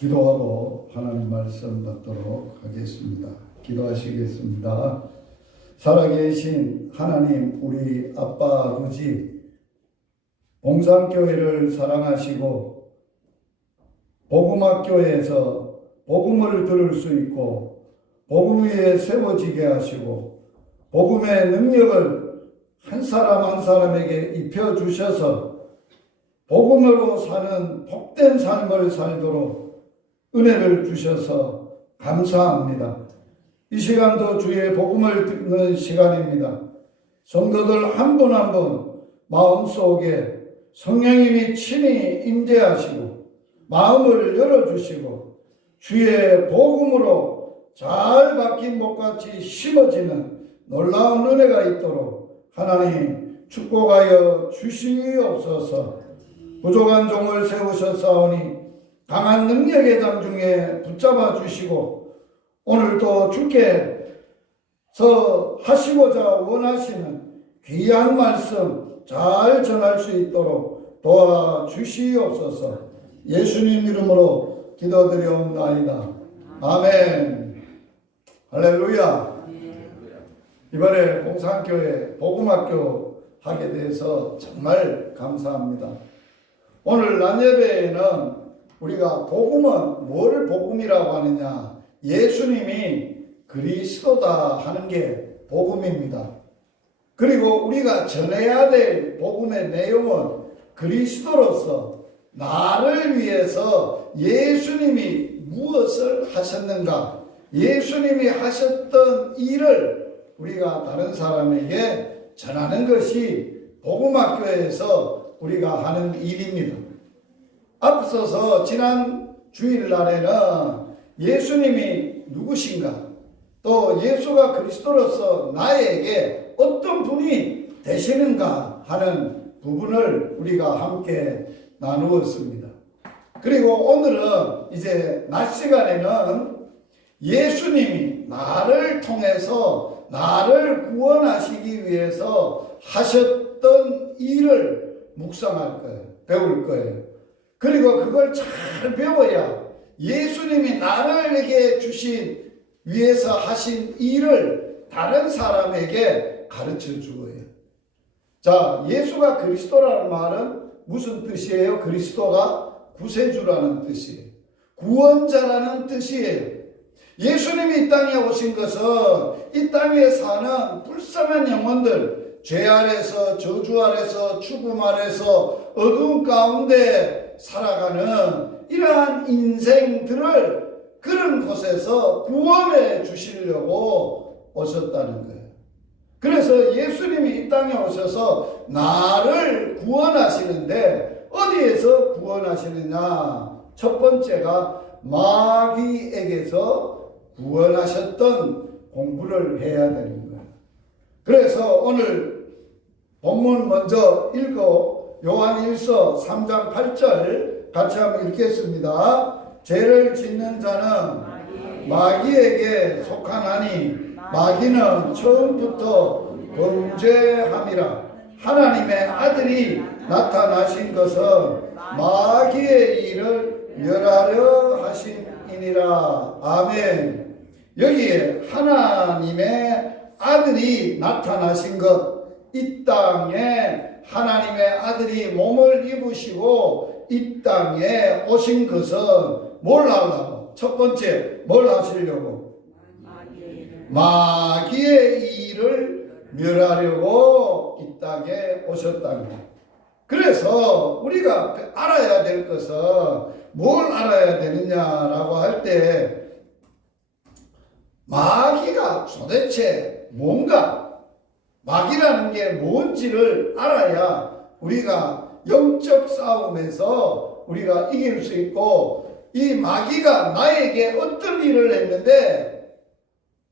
기도하고 하나님 말씀 받도록 하겠습니다. 기도하시겠습니다. 살아계신 하나님, 우리 아빠 아버지, 봉산교회를 사랑하시고 복음학교에서 복음을 들을 수 있고 복음 위에 세워지게 하시고 복음의 능력을 한 사람 한 사람에게 입혀주셔서 복음으로 사는 복된 삶을 살도록 은혜를 주셔서 감사합니다. 이 시간도 주의 복음을 듣는 시간입니다. 성도들 한 분 한 분 마음속에 성령님이 친히 임재하시고 마음을 열어주시고 주의 복음으로 잘 박힌 목같이 심어지는 놀라운 은혜가 있도록 하나님 축복하여 주시옵소서. 부족한 종을 세우셨사오니 강한 능력의 장 중에 붙잡아 주시고 오늘도 주께서 하시고자 원하시는 귀한 말씀 잘 전할 수 있도록 도와주시옵소서. 예수님 이름으로 기도드려옵나이다. 아멘. 할렐루야. 이번에 봉산교회 복음학교 하게 돼서 정말 감사합니다. 오늘 낮 예배에는 우리가 복음은 뭘 복음이라고 하느냐, 예수님이 그리스도다 하는 게 복음입니다. 그리고 우리가 전해야 될 복음의 내용은 그리스도로서 나를 위해서 예수님이 무엇을 하셨는가, 예수님이 하셨던 일을 우리가 다른 사람에게 전하는 것이 복음학교에서 우리가 하는 일입니다. 앞서서 지난 주일날에는 예수님이 누구신가, 또 예수가 그리스도로서 나에게 어떤 분이 되시는가 하는 부분을 우리가 함께 나누었습니다. 그리고 오늘은 이제 낮 시간에는 예수님이 나를 통해서 나를 구원하시기 위해서 하셨던 일을 묵상할 거예요. 배울 거예요. 그리고 그걸 잘 배워야 예수님이 나를에게 주신 위해서 하신 일을 다른 사람에게 가르쳐 주어요. 자, 예수가 그리스도라는 말은 무슨 뜻이에요? 그리스도가 구세주라는 뜻이에요. 구원자라는 뜻이에요. 예수님이 이 땅에 오신 것은 이 땅에 사는 불쌍한 영혼들, 죄 아래서, 저주 아래서, 죽음 아래서, 어두운 가운데 살아가는 이러한 인생들을 그런 곳에서 구원해 주시려고 오셨다는 거예요. 그래서 예수님이 이 땅에 오셔서 나를 구원하시는데 어디에서 구원하시느냐? 첫 번째가 마귀에게서 구원하셨던 공부를 해야 되는 거예요. 그래서 오늘 본문 먼저 읽어 요한일서 3장 8절 같이 한번 읽겠습니다. 죄를 짓는 자는 마귀에게 속하나니 마귀는 처음부터 범죄함이라. 하나님의 아들이 나타나신 것은 마귀의 일을 멸하려 하심이니라. 아멘. 여기에 하나님의 아들이 나타나신 것, 이 땅에 하나님의 아들이 몸을 입으시고 이 땅에 오신 것은 뭘 하려고? 첫 번째, 뭘 하시려고? 마귀의 일을 멸하려고 이 땅에 오셨다는 거예요. 그래서 우리가 알아야 될 것은 뭘 알아야 되느냐라고 할 때 마귀가 도대체 뭔가, 마귀라는 게 뭔지를 알아야 우리가 영적 싸움에서 우리가 이길 수 있고, 이 마귀가 나에게 어떤 일을 했는데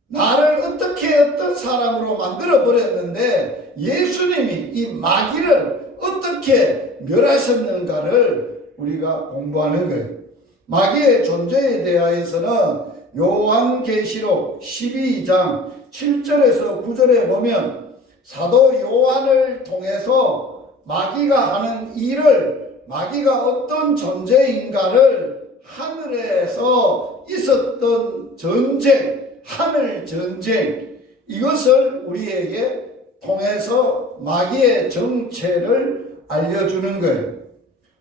나를 어떻게 어떤 사람으로 만들어 버렸는데 예수님이 이 마귀를 어떻게 멸하셨는가를 우리가 공부하는 거예요. 마귀의 존재에 대하여서는 요한계시록 12장 7절에서 9절에 보면 사도 요한을 통해서 마귀가 하는 일을, 마귀가 어떤 존재인가를 하늘에서 있었던 전쟁, 하늘 전쟁, 이것을 우리에게 통해서 마귀의 정체를 알려주는 거예요.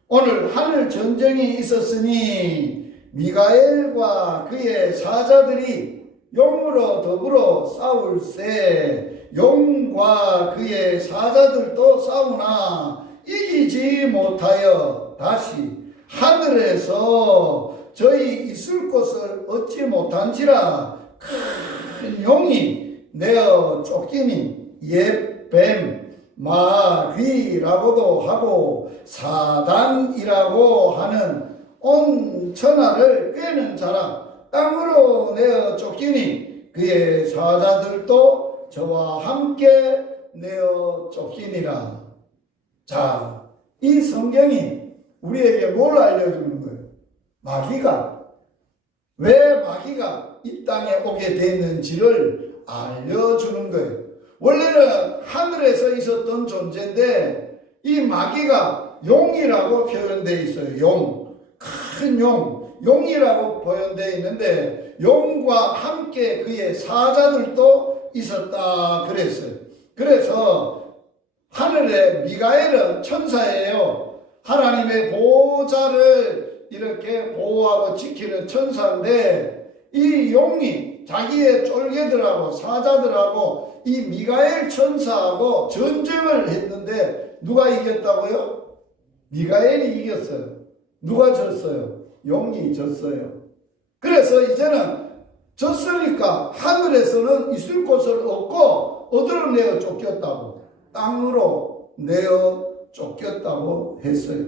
오늘 하늘 전쟁이 있었으니 미가엘과 그의 사자들이 용으로 더불어 싸울세 용과 그의 사자들도 싸우나 이기지 못하여 다시 하늘에서 저희 있을 곳을 얻지 못한지라 큰 용이 내어 쫓기니 옛 뱀 마귀라고도 하고 사단이라고 하는 온 천하를 꿰는 자라 땅으로 내어 쫓기니 그의 사자들도 저와 함께 내어 쫓기니라. 자, 이 성경이 우리에게 뭘 알려주는 거예요? 왜 마귀가 이 땅에 오게 됐는지를 알려주는 거예요. 원래는 하늘에서 있었던 존재인데 이 마귀가 용이라고 표현되어 있어요. 큰 용이라고 표현되어 있는데 용과 함께 그의 사자들도 있었다 그랬어요. 그래서 하늘의 미가엘은 천사예요. 하나님의 보호자를 이렇게 보호하고 지키는 천사인데 이 용이 자기의 쫄개들하고 사자들하고 이 미가엘 천사하고 전쟁을 했는데 누가 이겼다고요? 미가엘이 이겼어요. 누가 졌어요? 용이 졌어요. 그래서 이제는 졌으니까 하늘에서는 있을 곳을 얻고 어디로 내어 쫓겼다고? 땅으로 내어 쫓겼다고 했어요.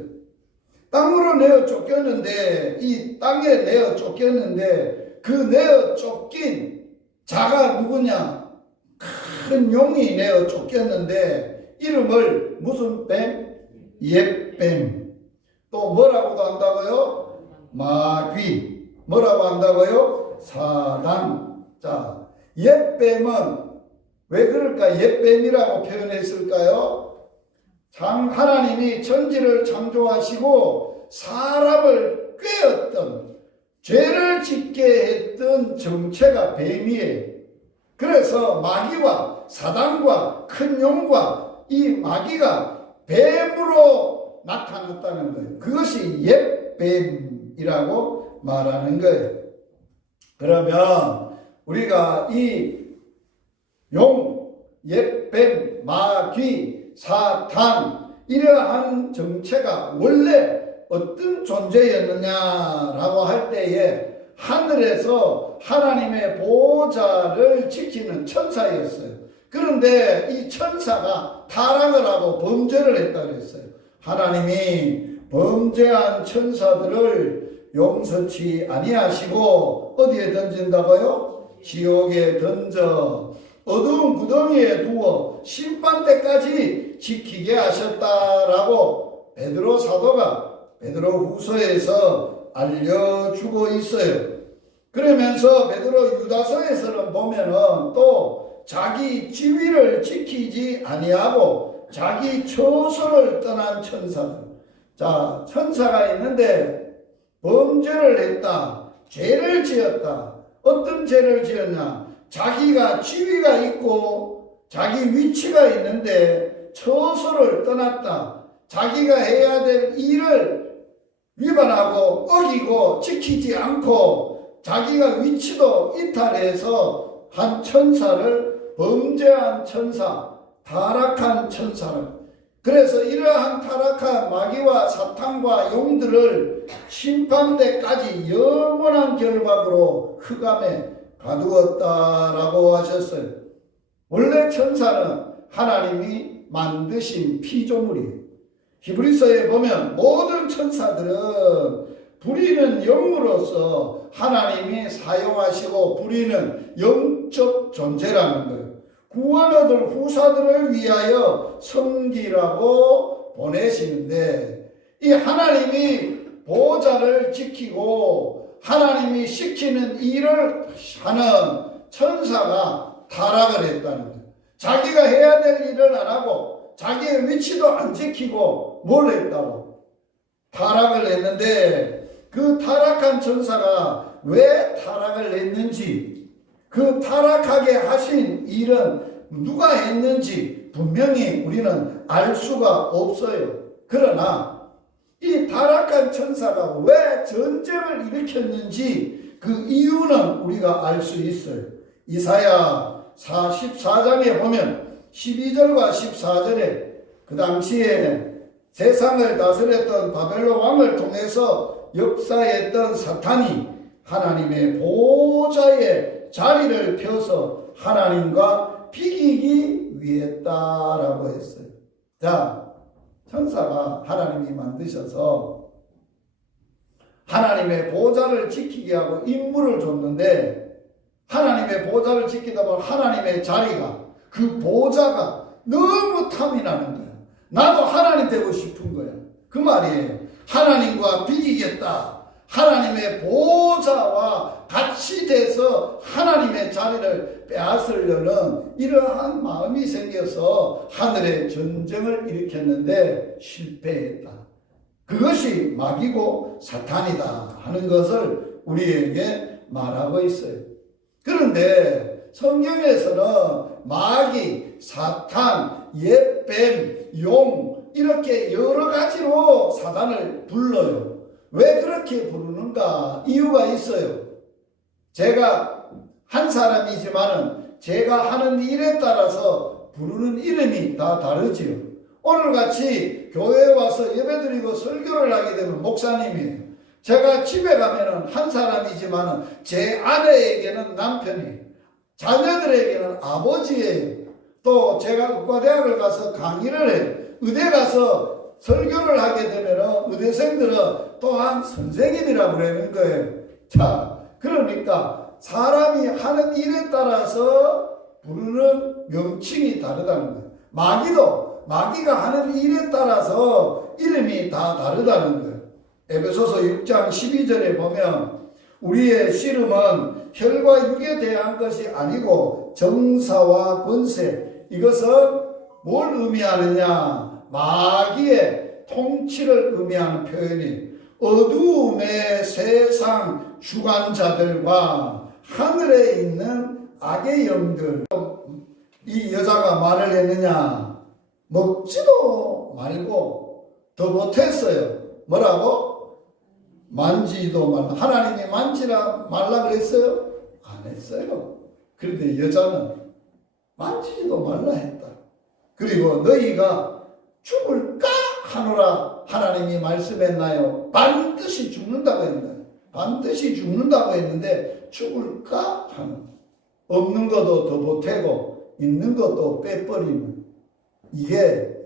땅으로 내어 쫓겼는데 이 땅에 내어 쫓겼는데 그 내어 쫓긴 자가 누구냐? 큰 용이 내어 쫓겼는데 이름을 무슨 뱀? 옛뱀. 또 뭐라고도 한다고요? 마귀. 뭐라고 한다고요? 사단. 자, 옛뱀은 왜 그럴까? 옛뱀이라고 표현했을까요? 하나님이 천지를 창조하시고 사람을 꾀었던 죄를 짓게 했던 정체가 뱀이에요. 그래서 마귀와 사단과 큰 용과 이 마귀가 뱀으로 나타났다는 거예요. 그것이 옛뱀이라고 말하는 거예요. 그러면 우리가 이 용, 옛뱀, 마귀, 사탄 이러한 정체가 원래 어떤 존재였느냐라고 할 때에 하늘에서 하나님의 보호자를 지키는 천사였어요. 그런데 이 천사가 타락을 하고 범죄를 했다고 했어요. 하나님이 범죄한 천사들을 용서치 아니하시고 어디에 던진다고요? 지옥에 던져 어두운 구덩이에 두어 심판 때까지 지키게 하셨다라고 베드로 사도가 베드로 후서에서 알려주고 있어요. 그러면서 베드로 유다서에서는 보면은 또 자기 지위를 지키지 아니하고 자기 처소를 떠난 천사들. 자, 천사가 있는데 범죄를 했다. 죄를 지었다. 어떤 죄를 지었냐? 자기가 지위가 있고 자기 위치가 있는데 처소를 떠났다. 자기가 해야 될 일을 위반하고 어기고 지키지 않고 자기가 위치도 이탈해서 한 천사를 범죄한 천사, 타락한 천사를, 그래서 이러한 타락한 마귀와 사탄과 용들을 심판 때까지 영원한 결박으로 흑암에 가두었다라고 하셨어요. 원래 천사는 하나님이 만드신 피조물이에요. 히브리서에 보면 모든 천사들은 부리는 영으로서 하나님이 사용하시고 부리는 영적 존재라는 거예요. 구원 얻을 후사들을 위하여 섬기라고 보내시는데 이 하나님이 보호자를 지키고 하나님이 시키는 일을 하는 천사가 타락을 했다는 거예요. 자기가 해야 될 일을 안 하고 자기의 위치도 안 지키고 뭘 했다고? 타락을 했는데 그 타락한 천사가 왜 타락을 했는지, 그 타락하게 하신 일은 누가 했는지 분명히 우리는 알 수가 없어요. 그러나 이 타락한 천사가 왜 전쟁을 일으켰는지 그 이유는 우리가 알 수 있어요. 이사야 44장에 보면 12절과 14절에 그 당시에 세상을 다스렸던 바벨론 왕을 통해서 역사했던 사탄이 하나님의 보좌에 자리를 펴서 하나님과 비기기 위했다라고 했어요. 자, 천사가 하나님이 만드셔서 하나님의 보좌를 지키게 하고 임무를 줬는데, 하나님의 보좌를 지키다 보면 하나님의 자리가, 그 보좌가 너무 탐이 나는 거야. 나도 하나님 되고 싶은 거야. 그 말이에요. 하나님과 비기겠다. 하나님의 보좌와 같이 돼서 하나님의 자리를 빼앗으려는 이러한 마음이 생겨서 하늘에 전쟁을 일으켰는데 실패했다. 그것이 마귀고 사탄이다 하는 것을 우리에게 말하고 있어요. 그런데 성경에서는 마귀, 사탄, 옛뱀, 용 이렇게 여러 가지로 사단을 불러요. 왜 그렇게 부르는가? 이유가 있어요. 제가 한 사람이지만은 제가 하는 일에 따라서 부르는 이름이 다 다르지요. 오늘같이 교회에 와서 예배드리고 설교를 하게 되면 목사님이에요. 제가 집에 가면은 한 사람이지만은 제 아내에게는 남편이에요. 자녀들에게는 아버지예요. 또 제가 의과대학을 가서 강의를 해요. 의대 가서 설교를 하게 되면 의대생들은 또한 선생님이라고 그러는 거예요. 자, 그러니까 사람이 하는 일에 따라서 부르는 명칭이 다르다는 거예요. 마귀가 하는 일에 따라서 이름이 다 다르다는 거예요. 에베소서 6장 12절에 보면 우리의 씨름은 혈과 육에 대한 것이 아니고 정사와 권세, 이것은 뭘 의미하느냐? 마귀의 통치를 의미하는 표현이 어두움의 세상 주관자들과 하늘에 있는 악의 영들. 이 여자가 말을 했느냐? 먹지도 말고 더 못했어요. 뭐라고? 만지도 말라. 하나님이 만지라 말라 그랬어요? 안 했어요. 그런데 여자는 만지지도 말라 했다. 그리고 너희가 죽을까 하노라 하나님이 말씀했나요? 반드시 죽는다고 했나요? 반드시 죽는다고 했는데 죽을까 하는, 없는 것도 더 보태고 있는 것도 빼버리는, 이게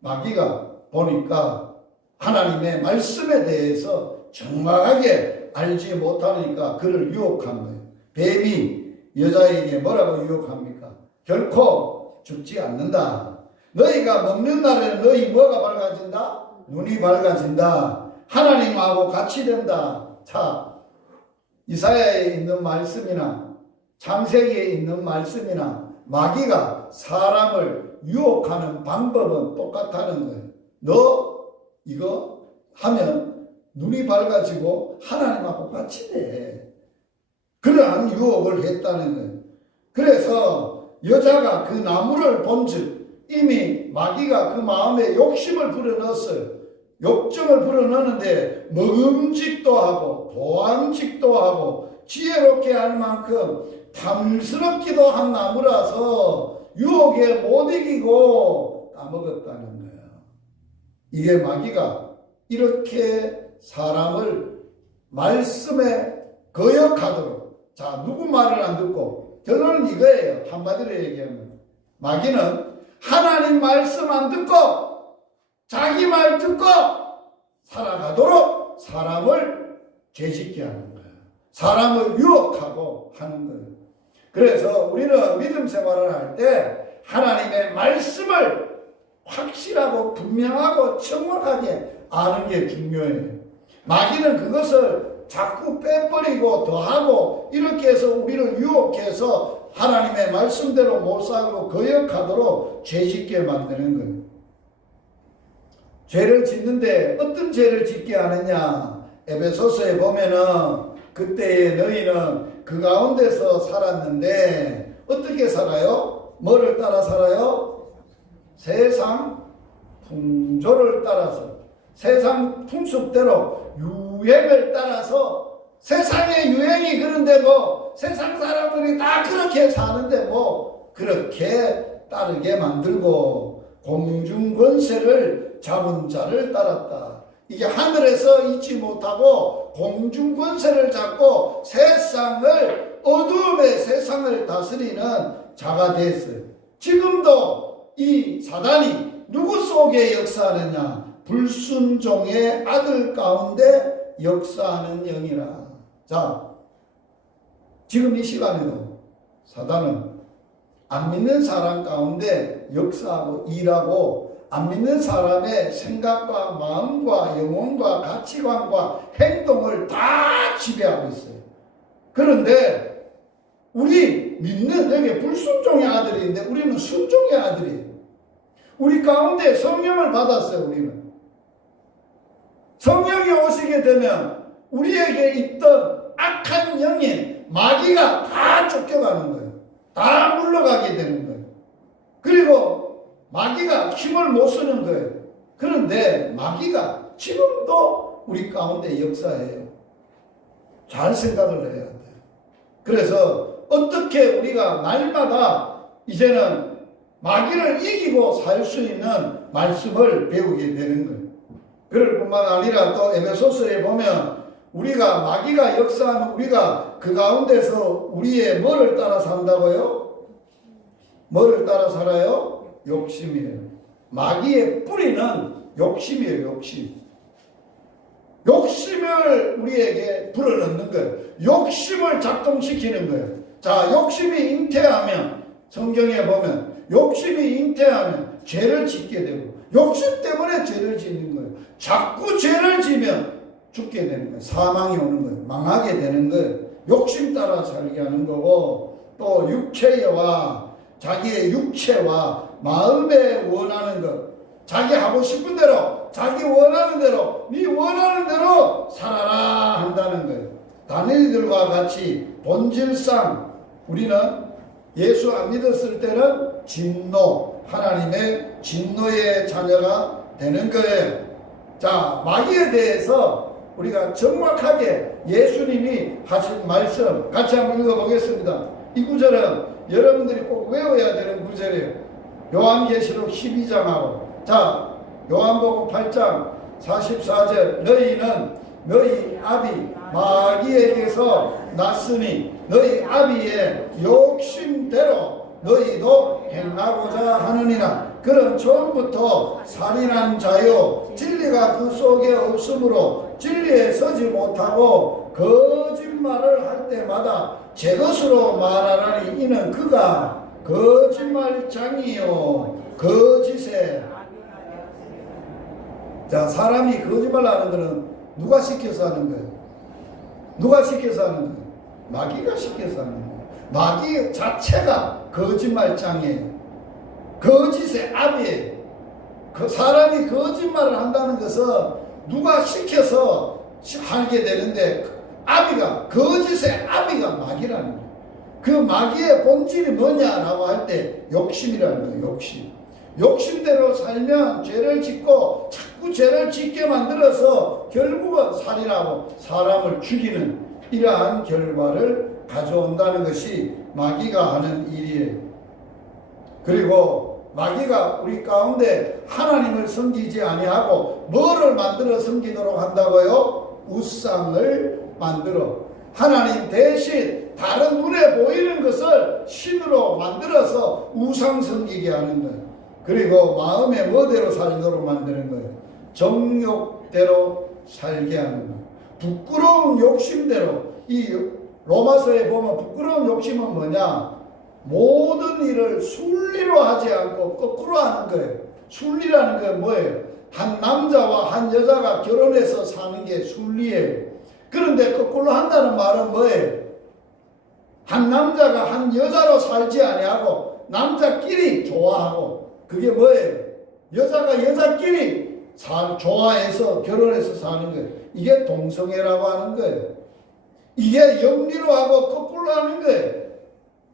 마귀가 보니까 하나님의 말씀에 대해서 정확하게 알지 못하니까 그를 유혹한 거예요. 뱀이 여자에게 뭐라고 유혹합니까? 결코 죽지 않는다. 너희가 먹는 날에는 너희 뭐가 밝아진다? 눈이 밝아진다. 하나님하고 같이 된다. 자, 이사야에 있는 말씀이나 창세기에 있는 말씀이나 마귀가 사람을 유혹하는 방법은 똑같다는 거예요. 너 이거 하면 눈이 밝아지고 하나님하고 같이 돼. 그러한 유혹을 했다는 거예요. 그래서 여자가 그 나무를 본즉 이미 마귀가 그 마음에 욕심을 불어넣었어요. 욕정을 불어넣는데 먹음직도 하고 보암직도 하고 지혜롭게 할 만큼 탐스럽기도 한 나무라서 유혹에 못 이기고 따먹었다는 거예요. 이게 마귀가 이렇게 사람을 말씀에 거역하도록, 자, 누구 말을 안 듣고, 결론은 이거예요. 한마디로 얘기하면 마귀는 하나님 말씀 안 듣고 자기 말 듣고 살아가도록 사람을 죄짓게 하는 거예요. 사람을 유혹하고 하는 거예요. 그래서 우리는 믿음 생활을 할 때 하나님의 말씀을 확실하고 분명하고 정확하게 아는 게 중요해요. 마귀는 그것을 자꾸 빼버리고 더하고 이렇게 해서 우리를 유혹해서 하나님의 말씀대로 못 살고 거역하도록 죄짓게 만드는 거예요. 죄를 짓는데 어떤 죄를 짓게 하느냐? 에베소서에 보면은 그때의 너희는 그 가운데서 살았는데 어떻게 살아요? 뭐를 따라 살아요? 세상 풍조를 따라서, 세상 풍습대로 유행을 따라서, 세상의 유행이 그런데 뭐 세상 사람들이 다 그렇게 사는데 뭐 그렇게 따르게 만들고 공중권세를 잡은 자를 따랐다. 이게 하늘에서 잊지 못하고 공중권세를 잡고 세상을, 어둠의 세상을 다스리는 자가 됐어요. 지금도 이 사단이 누구 속에 역사하느냐? 불순종의 아들 가운데 역사하는 영이라. 자, 지금 이 시간에도 사단은 안 믿는 사람 가운데 역사하고 일하고, 안 믿는 사람의 생각과 마음과 영혼과 가치관과 행동을 다 지배하고 있어요. 그런데 우리 믿는, 여기 불순종의 아들인데 우리는 순종의 아들이에요. 우리 가운데 성령을 받았어요. 우리는 성령이 오시게 되면 우리에게 있던 악한 영인 마귀가 다 쫓겨가는 거예요. 다 물러가게 되는 거예요. 그리고 마귀가 힘을 못 쓰는 거예요. 그런데 마귀가 지금도 우리 가운데 역사해요. 잘 생각을 해야 돼요. 그래서 어떻게 우리가 날마다 이제는 마귀를 이기고 살 수 있는 말씀을 배우게 되는 거예요. 그럴 뿐만 아니라 또 에베소서에 보면 우리가 마귀가 역사하는, 우리가 그 가운데서 우리의 뭐를 따라 산다고요? 뭐를 따라 살아요? 욕심이에요. 마귀의 뿌리는 욕심이에요. 욕심. 욕심을 우리에게 불어넣는 거예요. 욕심을 작동시키는 거예요. 자, 욕심이 잉태하면, 성경에 보면 욕심이 잉태하면 죄를 짓게 되고, 욕심 때문에 죄를 짓는 거예요. 자꾸 죄를 지면 죽게 되는 거예요. 사망이 오는 거예요. 망하게 되는 거예요. 욕심 따라 살게 하는 거고, 또 육체와 자기의 육체와 마음에 원하는 것, 자기 하고 싶은 대로, 자기 원하는 대로, 네 원하는 대로 살아라 한다는 거예요. 다니엘들과 같이 본질상 우리는 예수 안 믿었을 때는 진노, 하나님의 진노의 자녀가 되는 거예요. 자, 마귀에 대해서 우리가 정확하게 예수님이 하신 말씀 같이 한번 읽어보겠습니다. 이 구절은 여러분들이 꼭 외워야 되는 구절이에요. 요한계시록 12장하고, 자, 요한복음 8장 44절, 너희는 너희 아비 마귀에게서 났으니 너희 아비의 욕심대로 너희도 행하고자 하느니라. 그는 처음부터 살인한 자요, 진리가 그 속에 없으므로 진리에 서지 못하고 거짓말을 할 때마다 제 것으로 말하라니 이는 그가 거짓말장이요 거짓에. 자, 사람이 거짓말하는 것은 누가 시켜서 하는 거예요? 누가 시켜서 하는 거예요? 마귀가 시켜서 하는 거예요. 마귀 자체가 거짓말장이에요. 거짓의 아비예요. 그 사람이 거짓말을 한다는 것은 누가 시켜서 하게 되는데, 아비가, 거짓의 아비가 마귀라는 거예요. 그 마귀의 본질이 뭐냐라고 할 때 욕심이라는 거예요. 욕심. 욕심대로 살면 죄를 짓고 자꾸 죄를 짓게 만들어서 결국은 살인하고 사람을 죽이는 이러한 결과를 가져온다는 것이 마귀가 하는 일이에요. 그리고 마귀가 우리 가운데 하나님을 섬기지 아니하고 뭐를 만들어 섬기도록 한다고요? 우상을 만들어, 하나님 대신 다른 눈에 보이는 것을 신으로 만들어서 우상 섬기게 하는 거예요. 그리고 마음의 뭐대로 살도록 만드는 거예요. 정욕대로 살게 하는 거예요. 부끄러운 욕심대로. 이 로마서에 보면 부끄러운 욕심은 뭐냐? 모든 일을 순리로 하지 않고 거꾸로 하는 거예요. 순리라는 건 뭐예요? 한 남자와 한 여자가 결혼해서 사는 게 순리예요. 그런데 거꾸로 한다는 말은 뭐예요? 한 남자가 한 여자로 살지 아니하고 남자끼리 좋아하고, 그게 뭐예요? 여자가 여자끼리 좋아해서 결혼해서 사는 거예요. 이게 동성애라고 하는 거예요. 이게 영리로 하고 거꾸로 하는 거예요.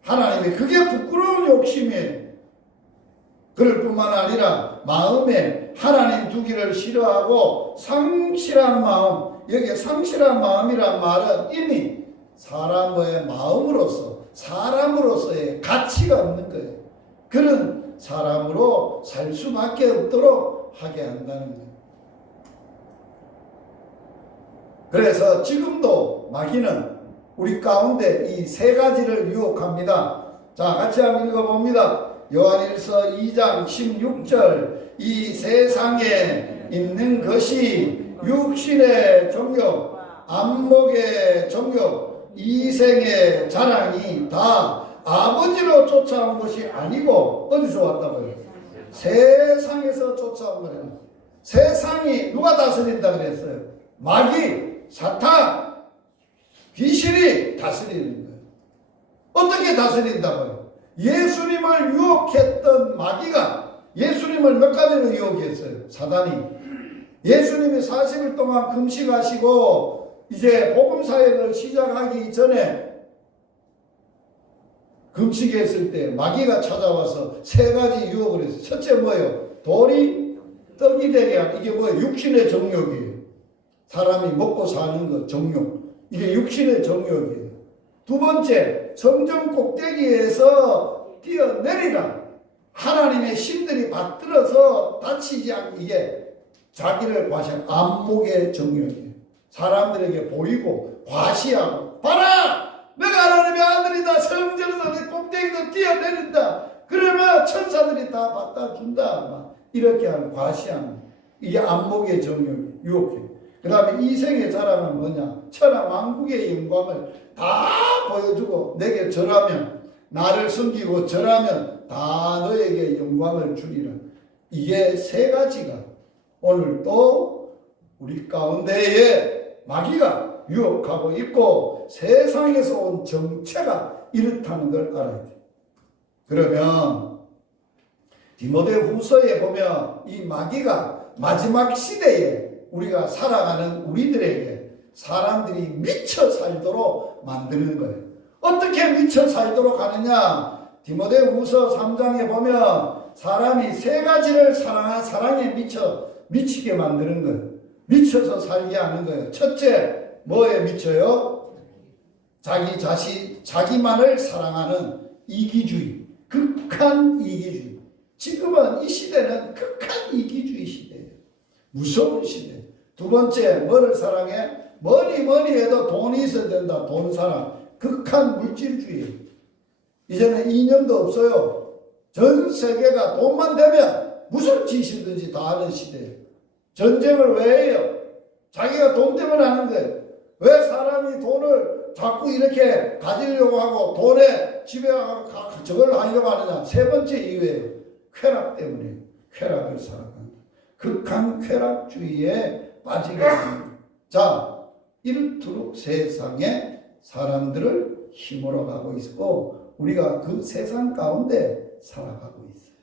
하나님의 그게 부끄러운 욕심이에요. 그럴 뿐만 아니라 마음에 하나님 두기를 싫어하고 상실한 마음, 여기에 상실한 마음이란 말은 이미 사람의 마음으로서 사람으로서의 가치가 없는 거예요. 그런 사람으로 살 수밖에 없도록 하게 한다는 거예요. 그래서 지금도 마귀는 우리 가운데 이 세 가지를 유혹합니다. 자, 같이 한번 읽어봅니다. 요한일서 2장 16절 이 세상에 있는 것이 육신의 정욕, 안목의 정욕, 이생의 자랑이 다 아버지로 쫓아온 것이 아니고 어디서 왔다고요? 세상에서 쫓아온 거예요. 세상이 누가 다스린다 그랬어요? 마귀, 사탄, 귀신이 다스리는 거예요. 어떻게 다스린다고요? 예수님을 유혹했던 마귀가 예수님을 몇 가지로 유혹했어요. 사단이. 예수님이 40일 동안 금식하시고 이제 복음 사역을 시작하기 전에 금식했을 때 마귀가 찾아와서 세 가지 유혹을 했어요. 첫째 뭐예요? 돌이 떡이 되게 하는, 이게 뭐예요? 육신의 정욕이에요. 사람이 먹고 사는 것, 정욕. 이게 육신의 정욕이에요. 두 번째, 성전 꼭대기에서 뛰어내리라. 하나님의 신들이 받들어서 다치지 않게, 이게 자기를 과시한 안목의 정욕이에요. 사람들에게 보이고 과시하고, 봐라! 내가 하나님의 아들이다. 성전에서 꼭대기에서 뛰어내린다. 그러면 천사들이 다 받다 준다. 이렇게 하는 과시하는, 이게 안목의 정욕, 유혹이에요. 그 다음에 이생의 자랑은 뭐냐? 천하 만국의 영광을 다 보여주고 내게 절하면, 나를 섬기고 절하면 다 너에게 영광을 주리라. 이게 세 가지가 오늘 또 우리 가운데에 마귀가 유혹하고 있고 세상에서 온 정체가 이렇다는 걸 알아야 돼요. 그러면 디모데후서에 보면 이 마귀가 마지막 시대에 우리가 살아가는 우리들에게 사람들이 미쳐 살도록 만드는 거예요. 어떻게 미쳐 살도록 하느냐? 디모데후서 3장에 보면 사람이 세 가지를 사랑한 사랑에 미치게 만드는 거예요. 미쳐서 살게 하는 거예요. 첫째, 뭐에 미쳐요? 자기 자신, 자기만을 사랑하는 이기주의, 극한 이기주의. 지금은 이 시대는 극한 이기주의 시대예요. 무서운 시대. 두 번째, 뭐를 사랑해? 뭐니 해도 돈이 있어야 된다. 돈 사랑. 극한 물질주의. 이제는 이념도 없어요. 전 세계가 돈만 되면 무슨 짓이든지 다 하는 시대예요. 전쟁을 왜 해요? 자기가 돈 때문에 하는 거예요. 왜 사람이 돈을 자꾸 이렇게 가지려고 하고 돈에 집에 가서 저걸 하려고 하느냐? 세 번째 이유예요. 쾌락 때문에. 쾌락을 사랑한다. 극한 쾌락주의에 빠지게 됩니다. 자, 이렇도록 세상에 사람들을 힘으로 가고 있고 우리가 그 세상 가운데 살아가고 있어요.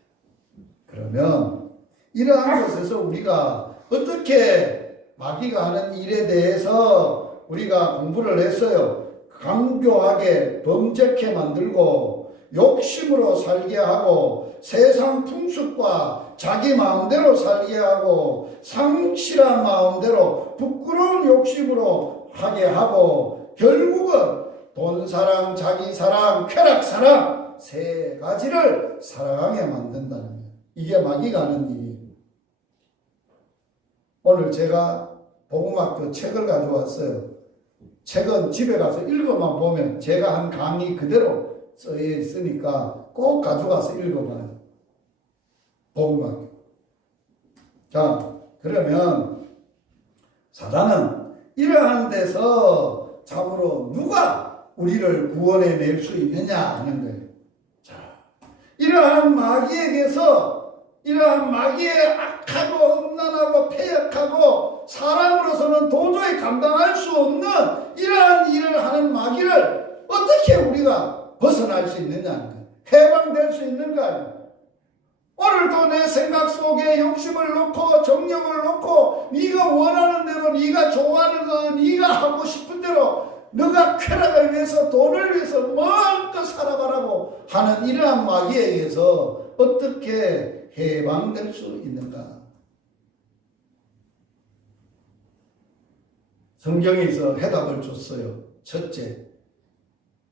그러면 이러한 것에서 우리가 어떻게 마귀가 하는 일에 대해서 우리가 공부를 했어요. 강교하게 범죄케 만들고 욕심으로 살게 하고 세상 풍습과 자기 마음대로 살게 하고 상실한 마음대로 부끄러운 욕심으로 하게 하고 결국은 돈 사랑, 자기 사랑, 쾌락 사랑 세 가지를 사랑하게 만든다는 거예요. 이게 마귀가 하는 일이에요. 오늘 제가 복음학교 책을 가져왔어요. 책은 집에 가서 읽어만 보면 제가 한 강의 그대로 써 있으니까 꼭 가져가서 읽어봐요. 복음학교. 자, 그러면 사단은 이러한 데서 참으로 누가 우리를 구원해 낼 수 있느냐 하는 거예요. 자, 이러한 마귀에게서 이러한 마귀의 악하고 험난하고 패역하고 사람으로서는 도저히 감당할 수 없는 이러한 일을 하는 마귀를 어떻게 우리가 벗어날 수 있느냐, 해방될 수 있는가? 오늘도 내 생각 속에 욕심을 놓고 정력을 놓고 네가 원하는 대로 네가 좋아하는 거 네가 하고 싶은 대로 너가 쾌락을 위해서 돈을 위해서 마음껏 살아가라고 하는 이러한 마귀에 의해서 어떻게 해방될 수 있는가? 성경에서 해답을 줬어요. 첫째,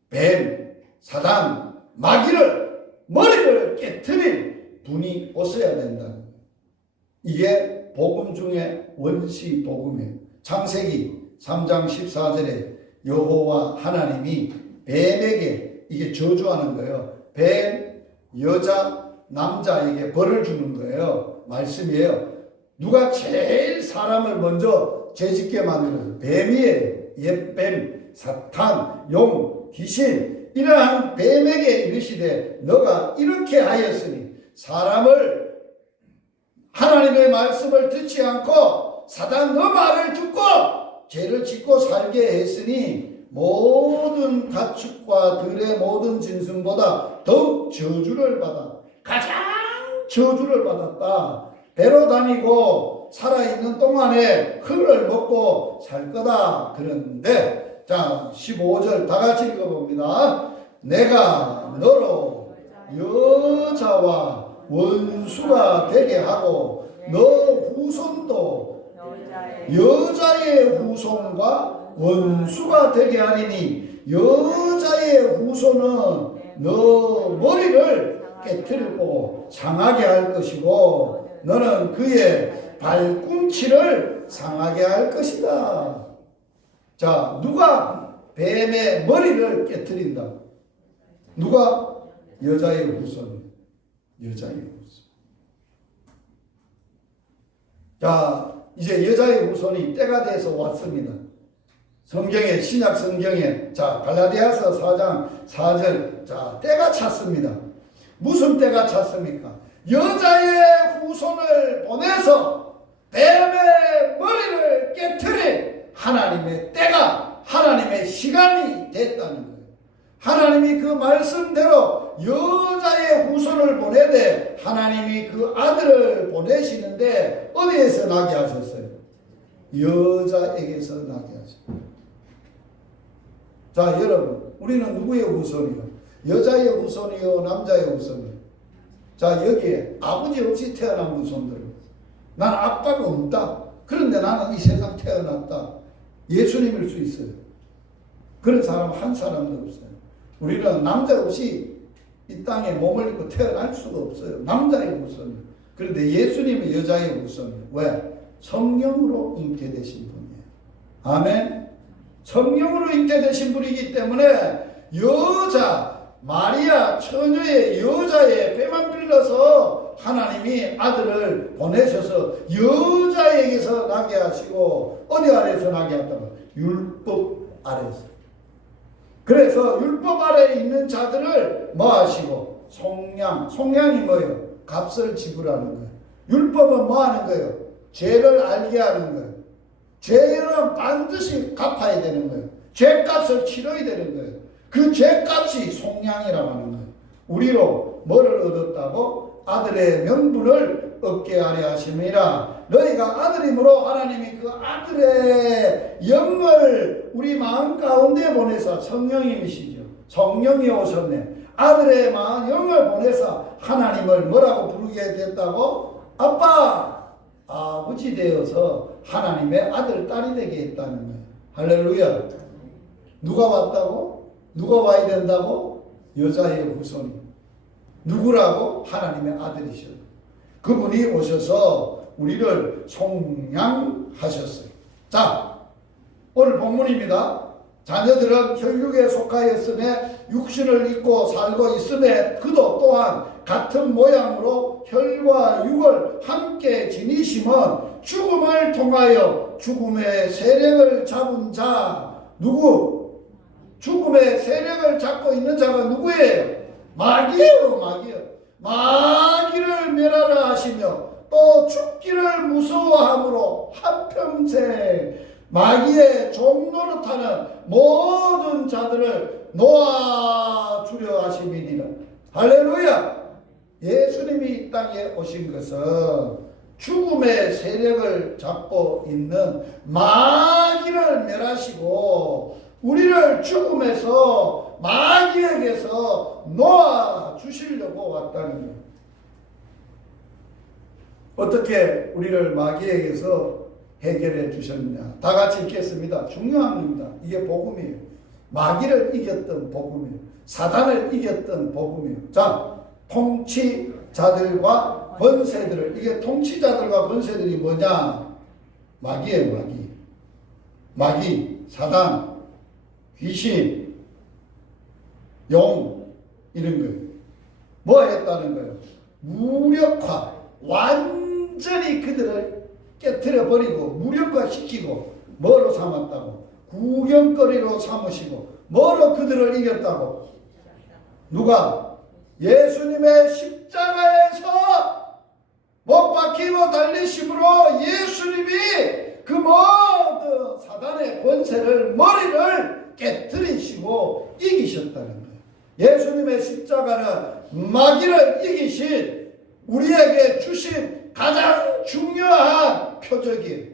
뱀, 사단, 마귀를 머리를 깨트릴 분이 오셔야 된다. 이게 복음 중에 원시 복음이에요. 창세기 3장 14절에 여호와 하나님이 뱀에게 이게 저주하는 거예요. 뱀, 여자, 남자에게 벌을 주는 거예요. 말씀이에요. 누가 제일 사람을 먼저 죄짓게 만들어요? 뱀이에요. 옛뱀, 사탄, 용, 귀신 이러한 뱀에게 이르시되 너가 이렇게 하였으니 사람을 하나님의 말씀을 듣지 않고 사단 너 말을 듣고 죄를 짓고 살게 했으니 모든 가축과 들의 모든 짐승보다 더욱 저주를 받아 가장 저주를 받았다. 배로 다니고 살아있는 동안에 흙을 먹고 살 거다. 그런데 자 15절 다 같이 읽어봅니다. 내가 너로 여자와 원수가 되게 하고 너 후손도 여자의 후손과 원수가 되게 하리니 여자의 후손은 너 머리를 깨뜨리고 상하게 할 것이고 너는 그의 발꿈치를 상하게 할 것이다. 자, 누가 뱀의 머리를 깨뜨린다? 누가? 여자의 후손. 여자의 후손. 자, 이제 여자의 후손이 때가 돼서 왔습니다. 성경에, 신약 성경에, 자, 갈라디아서 4장 4절, 자, 때가 찼습니다. 무슨 때가 찼습니까? 여자의 후손을 보내서 뱀의 머리를 깨트릴 하나님의 때가, 하나님의 시간이 됐다는 거예요. 하나님이 그 말씀대로 여자의 후손을 보내되 하나님이 그 아들을 보내시는데 어디에서 나게 하셨어요? 여자에게서 나게 하셨어요. 자, 여러분, 우리는 누구의 후손이요? 여자의 후손이요? 남자의 후손이요? 자, 여기에 아버지 없이 태어난 후손들. 난 아빠가 없다. 그런데 나는 이 세상 태어났다. 예수님일 수 있어요. 그런 사람 한 사람도 없어요. 우리는 남자 없이 이 땅에 몸을 입고 태어날 수가 없어요. 남자의 후손이요. 그런데 예수님은 여자의 후손이요. 왜? 성령으로 잉태되신 분이에요. 아멘. 성령으로 잉태되신 분이기 때문에 여자 마리아 처녀의 여자의 배만 빌려서 하나님이 아들을 보내셔서 여자에게서 나게 하시고 어디 아래에서 나게 했다고? 율법 아래에서. 그래서 율법 아래에 있는 자들을 뭐 하시고? 속량이 뭐예요? 값을 지불하는 거예요. 율법은 뭐 하는 거예요? 죄를 알게 하는 거예요. 죄는 반드시 갚아야 되는 거예요. 죄값을 치러야 되는 거예요. 그 죄값이 속량이라고 하는 거예요. 우리로 뭐를 얻었다고? 아들의 명분을 얻게 하려 하심이라. 너희가 아들이므로 하나님이 그 아들의 영을 우리 마음 가운데 보내서 성령님이시죠. 성령이 오셨네. 아들의 마음 영을 보내서 하나님을 뭐라고 부르게 됐다고? 아빠, 아버지 되어서 하나님의 아들, 딸이 되게 했다는 거예요. 할렐루야. 누가 왔다고? 누가 와야 된다고? 여자의 후손이. 누구라고? 하나님의 아들이셔. 그분이 오셔서 우리를 속량하셨어요. 자, 오늘 본문입니다. 자녀들은 혈육에 속하였음에 육신을 입고 살고 있음에 그도 또한 같은 모양으로 혈과 육을 함께 지니심은 죽음을 통하여 죽음의 세력을 잡은 자. 누구? 죽음의 세력을 잡고 있는 자가 누구예요? 마귀예요. 마귀를 멸하라 하시며 또 죽기를 무서워함으로 한평생 마귀의 종노릇하는 모든 자들을 놓아주려 하심이니라. 할렐루야. 예수님이 이 땅에 오신 것은 죽음의 세력을 잡고 있는 마귀를 멸하시고 우리를 죽음에서 마귀에게서 놓아 주시려고 왔다는 거예요. 어떻게 우리를 마귀에게서 해결해 주셨느냐. 다 같이 읽겠습니다. 중요한 겁니다. 이게 복음이에요. 마귀를 이겼던 복음이에요. 사단을 이겼던 복음이에요. 자, 통치자들과 권세들을, 이게 통치자들과 권세들이 뭐냐? 마귀예요, 마귀. 마귀, 사단, 귀신, 용, 이런 거예요. 뭐 했다는 거예요? 무력화, 완전히 그들을 깨트려 버리고 무력화시키고 뭐로 삼았다고? 구경거리로 삼으시고 뭐로 그들을 이겼다고? 누가? 예수님의 십자가에서 못 박히고 달리심으로 예수님이 그 모든 사단의 권세를, 머리를 깨뜨리시고 이기셨다는 거예요. 예수님의 십자가는 마귀를 이기신, 우리에게 주신 가장 중요한 표적이에요.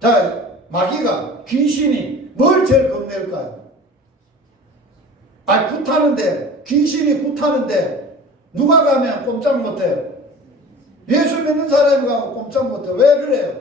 자, 마귀가, 귀신이 뭘 제일 겁낼까요? 굿하는데, 귀신이 굿하는데 누가 가면 꼼짝 못해요? 예수 믿는 사람이 가면 꼼짝 못해요. 왜 그래요?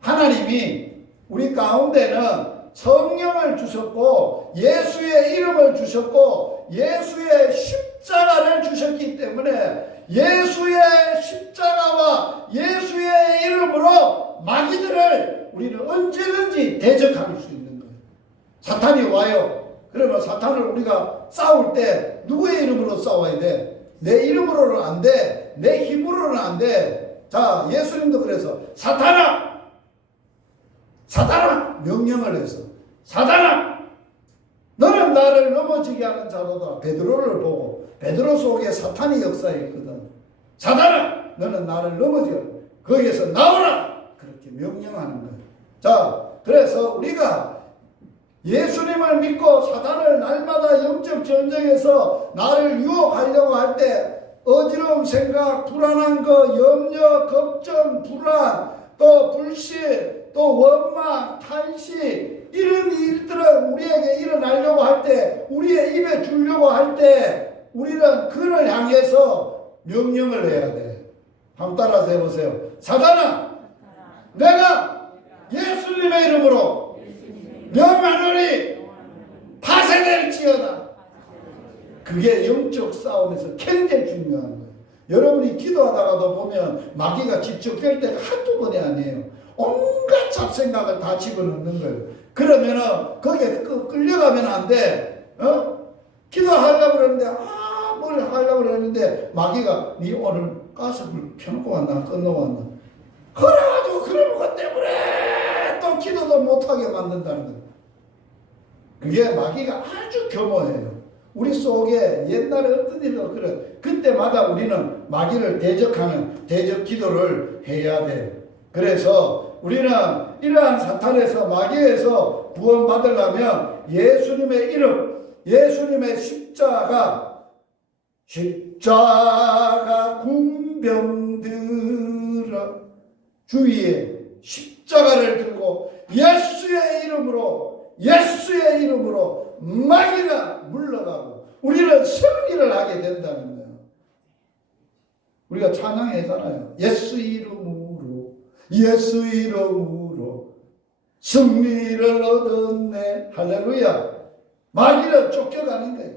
하나님이 우리 가운데는 성령을 주셨고 예수의 이름을 주셨고 예수의 십자가를 주셨기 때문에 예수의 십자가와 예수의 이름으로 마귀들을 우리는 언제든지 대적할 수 있는 거예요. 사탄이 와요. 그러면 사탄을 우리가 싸울 때 누구의 이름으로 싸워야 돼? 내 이름으로는 안 돼. 내 힘으로는 안 돼. 자, 예수님도 그래서 사탄아! 사탄아! 명령을 했어. 사탄아! 너는 나를 넘어지게 하는 자로다. 베드로를 보고 베드로 속에 사탄이 역사했거든. 사탄아! 너는 나를 넘어지게 거기에서 나오라! 그렇게 명령하는 거예요. 자, 그래서 우리가 예수님을 믿고 사단을 날마다 영적 전쟁에서 나를 유혹하려고 할 때 어지러움 생각, 불안한 거, 염려, 걱정, 불안, 또 불신, 또 원망, 탄식, 이런 일들을 우리에게 일어나려고 할 때, 우리의 입에 주려고 할 때 우리는 그를 향해서 명령을 해야 돼. 한번 따라서 해보세요. 사단아, 내가 예수님의 이름으로 명하노니 파쇄될지어다. 그게 영적 싸움에서 굉장히 중요한 거예요. 여러분이 기도하다가도 보면 마귀가 집중될 때가 한두 번이 아니에요. 온갖 잡생각을 다 집어넣는 거예요. 그러면은 거기에 끌려가면 안 돼. 기도하려고 그러는데 뭘 하려고 그러는데 마귀가 네 오늘 가스불 켜놓고 왔나 끊어 왔나 그래가지고 그런 것 때문에 또 기도도 못하게 만든다는 거예요. 그게 마귀가 아주 겸허해요. 우리 속에 옛날에 어떤 일도 그래. 그때마다 우리는 마귀를 대적하는 대적 기도를 해야 돼요. 그래서 우리는 이러한 사탄에서 마귀에서 구원받으려면 예수님의 이름, 예수님의 십자가 궁병들아 주위에 십자가를 들고 예수의 이름으로 마귀가 물러가고 우리는 승리를 하게 된다는 거예요. 우리가 찬양하잖아요. 예수 이름으로 승리를 얻었네. 할렐루야. 마귀를 쫓겨가는 거예요.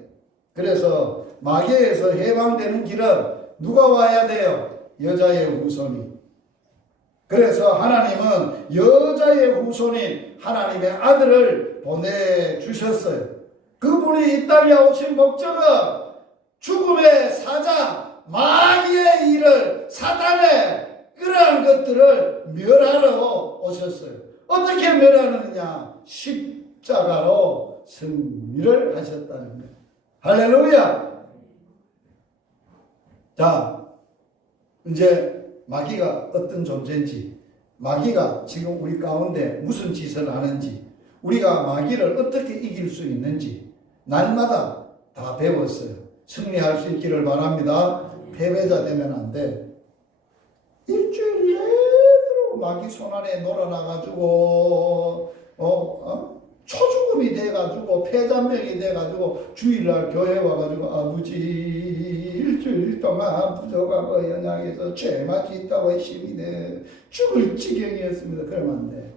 그래서 마귀에서 해방되는 길은 누가 와야 돼요? 여자의 후손이. 그래서 하나님은 여자의 후손인 하나님의 아들을 보내주셨어요. 그분이 이 땅에 오신 목적은 죽음의 사자 마귀의 일을, 사단의 그러한 것들을 멸하러 오셨어요. 어떻게 멸하느냐? 십자가로 승리를 하셨다는 거예요. 할렐루야. 자, 이제 마귀가 어떤 존재인지, 마귀가 지금 우리 가운데 무슨 짓을 하는지, 우리가 마귀를 어떻게 이길 수 있는지 날마다 다 배웠어요. 승리할 수 있기를 바랍니다. 패배자 되면 안 돼. 일주일 내도록 마귀 손안에 놀아나가지고 초죽음이 돼가지고 폐잔병이 돼가지고 주일날 교회 와가지고 아버지 일주일 동안 부족하고 연약해서 죄맛이 있다고 힘이 돼 죽을 지경이었습니다. 그러면 안 돼.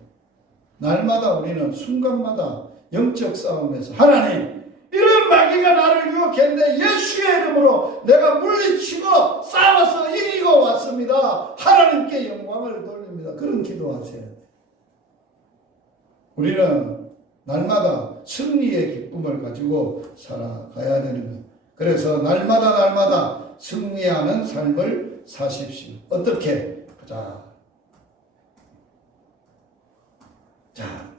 날마다 우리는 순간마다 영적 싸움에서 하나님 이런 마귀가 나를 유혹했는데 예수의 이름으로 내가 물리치고 싸워서 이기고 왔습니다. 하나님께 영광을 돌립니다. 그런 기도하셔야 돼요. 우리는 날마다 승리의 기쁨을 가지고 살아가야 되는 거예요. 그래서 날마다 승리하는 삶을 사십시오. 어떻게? 자,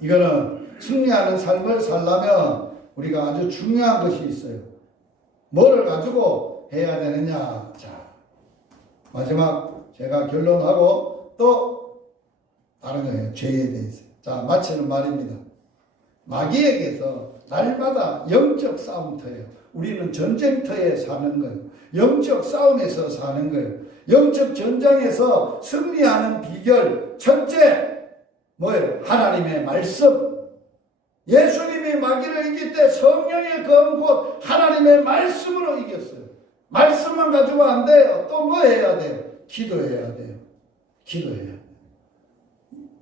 이거는 승리하는 삶을 살려면 우리가 아주 중요한 것이 있어요. 뭐를 가지고 해야 되느냐? 자, 마지막 제가 결론하고 또 다른 거예요. 죄에 대해서. 자, 마치는 말입니다. 마귀에게서 날마다 영적 싸움터예요. 우리는 전쟁터에 사는 거예요. 영적 싸움에서 사는 거예요. 영적 전장에서 승리하는 비결 첫째 뭐예요? 하나님의 말씀. 예수님이 마귀를 이길 때 성령의 검 곧 하나님의 말씀으로 이겼어요. 말씀만 가지고 안 돼요. 또 뭐 해야 돼요? 기도해야 돼요. 기도해야 돼요.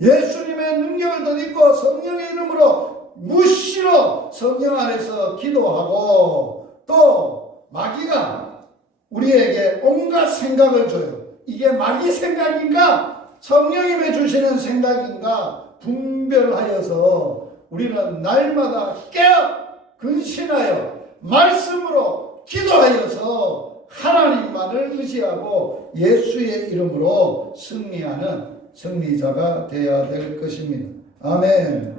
예수님의 능력을 덧입고 성령의 이름으로 무시로 성령 안에서 기도하고 또 마귀가 우리에게 온갖 생각을 줘요. 이게 마귀 생각인가? 성령님이 주시는 생각인가? 분별하여서 우리는 날마다 깨어 근신하여 말씀으로 기도하여서 하나님만을 의지하고 예수의 이름으로 승리하는 승리자가 되어야 될 것입니다. 아멘.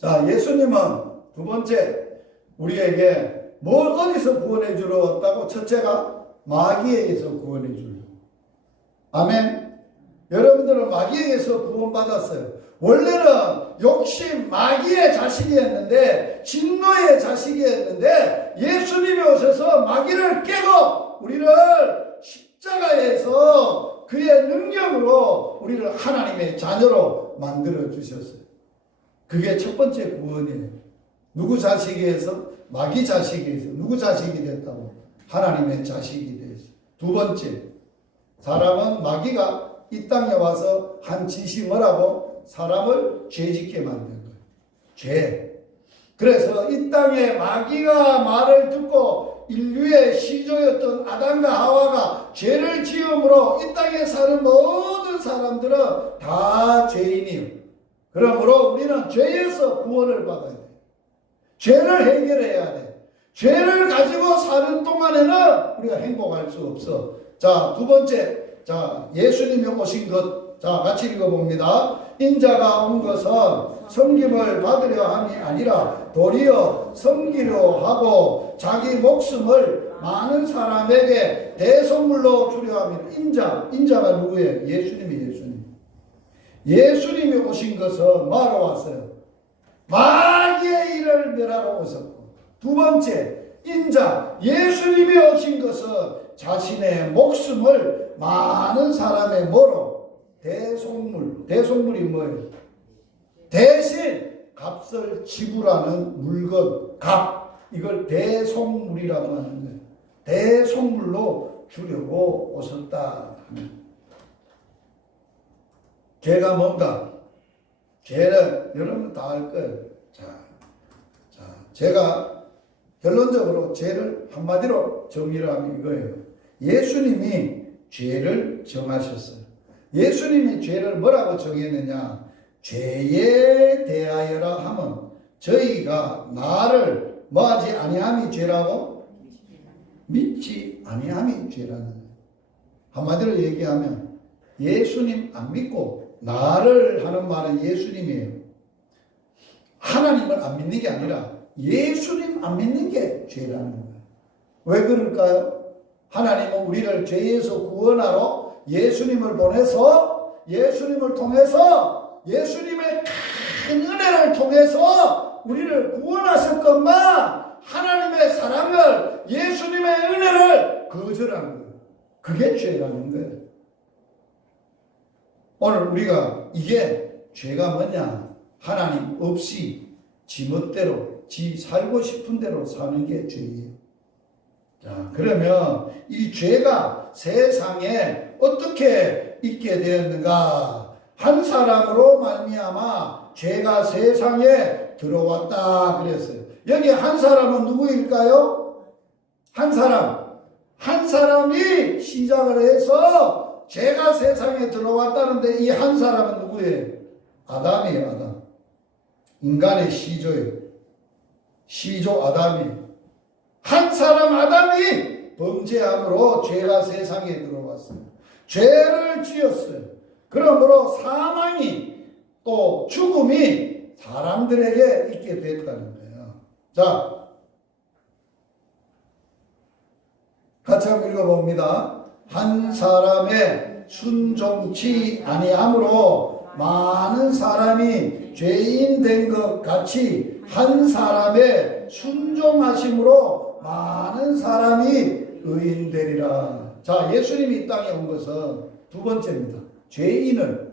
자, 예수님은 두 번째 우리에게 뭘 어디서 구원해 주러 왔다고? 첫째가 마귀에게서 구원해 주려. 아멘. 여러분들은 마귀에게서 구원받았어요. 원래는 욕심 마귀의 자식이었는데 진노의 자식이었는데 예수님이 오셔서 마귀를 깨고 우리를 십자가에서 그의 능력으로 우리를 하나님의 자녀로 만들어 주셨어요. 그게 첫 번째 구원이에요. 누구 자식에서? 마귀 자식에서. 누구 자식이 됐다고? 하나님의 자식이 됐어요. 두 번째, 사람은 마귀가 이 땅에 와서 한 짓이 뭐라고? 사람을 죄짓게 만든 거예요. 죄. 그래서 이 땅에 마귀가 말을 듣고 인류의 시조였던 아담과 하와가 죄를 지음으로 이 땅에 사는 모든 사람들은 다 죄인이에요. 그러므로 우리는 죄에서 구원을 받아야 돼. 죄를 해결해야 돼. 죄를 가지고 사는 동안에는 우리가 행복할 수 없어. 자, 두 번째. 자, 예수님이 오신 것. 자, 같이 읽어봅니다. 인자가 온 것은 섬김을 받으려 함이 아니라 도리어 섬기려 하고 자기 목숨을 많은 사람에게 대속물로 주려 합니다. 인자가 누구예요? 예수님이. 예수님이 오신 것은 뭐하러 왔어요? 마귀의 일을 멸하러 오셨고, 두 번째 인자 예수님이 오신 것은 자신의 목숨을 많은 사람의 뭐로? 대속물이 뭐예요? 대신 값을 지불하는 물건, 값, 이걸 대속물이라고 하는 거예요. 대속물로 주려고 오셨다. 죄가 뭔가? 죄는 여러분 다 알 거예요. 자, 제가 결론적으로 죄를 한마디로 정리를 하면 이거예요. 예수님이 죄를 정하셨어요. 예수님이 죄를 뭐라고 정했느냐? 죄에 대하여라 하면 저희가 나를 뭐하지 아니함이 죄라고? 믿지 아니함이 죄라는 거예요. 한마디로 얘기하면 예수님 안 믿고 나를 하는 말은 예수님이에요. 하나님을 안 믿는 게 아니라 예수님 안 믿는 게 죄라는 거예요. 왜 그럴까요? 하나님은 우리를 죄에서 구원하러 예수님을 보내서 예수님을 통해서 예수님의 큰 은혜를 통해서 우리를 구원하셨건만 하나님의 사랑을 예수님의 은혜를 거절하는 거예요. 그게 죄라는 거예요. 오늘 우리가 이게 죄가 뭐냐? 하나님 없이 지 멋대로 지 살고 싶은 대로 사는 게 죄예요. 자, 그러면 이 죄가 세상에 어떻게 있게 되었는가? 한 사람으로 말미암아 죄가 세상에 들어왔다 그랬어요. 여기 한 사람은 누구일까요? 한 사람이 시작을 해서 죄가 세상에 들어왔다는데 이 한 사람은 누구예요? 아담이에요. 아담. 인간의 시조예요. 시조 아담이에요. 한 사람 아담이 범죄함으로 죄가 세상에 들어왔어요. 죄를 지었어요. 그러므로 사망이 또 죽음이 사람들에게 있게 됐다는 거예요. 자, 같이 한번 읽어봅니다. 한 사람의 순종치 아니함으로 많은 사람이 죄인 된 것 같이 한 사람의 순종하심으로 많은 사람이 의인 되리라. 자, 예수님이 이 땅에 온 것은 두 번째입니다. 죄인을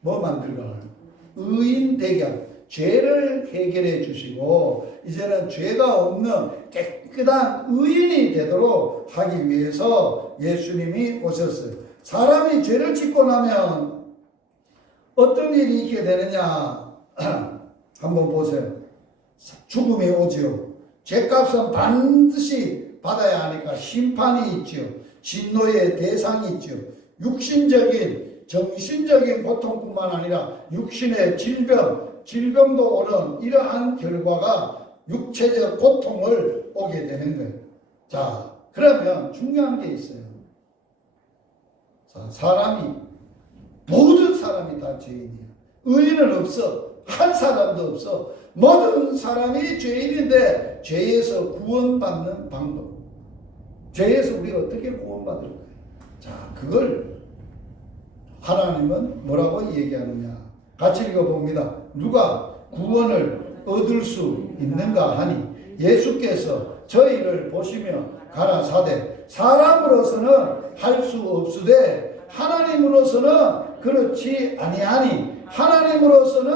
뭐 만들까? 의인 되게 하고 죄를 해결해 주시고 이제는 죄가 없는 깨끗한 의인이 되도록 하기 위해서 예수님이 오셨어요. 사람이 죄를 짓고 나면 어떤 일이 있게 되느냐? 한번 보세요. 죽음이 오지요. 죄값은 반드시 받아야 하니까 심판이 있지요. 진노의 대상이 있지요. 육신적인, 정신적인 고통뿐만 아니라 육신의 질병도 오는 이러한 결과가 육체적 고통을 오게 되는 거예요. 자, 그러면 중요한 게 있어요. 자, 모든 사람이 다 죄인이에요. 의인은 없어. 한 사람도 없어. 모든 사람이 죄인인데 죄에서 구원받는 방법. 죄에서 우리가 어떻게 구원받을까요? 자, 그걸 하나님은 뭐라고 얘기하느냐? 같이 읽어봅니다. 누가 구원을 얻을 수 있는가 하니 예수께서 저희를 보시며 가라사대 사람으로서는 할 수 없으되 하나님으로서는 그렇지 아니하니 하나님으로서는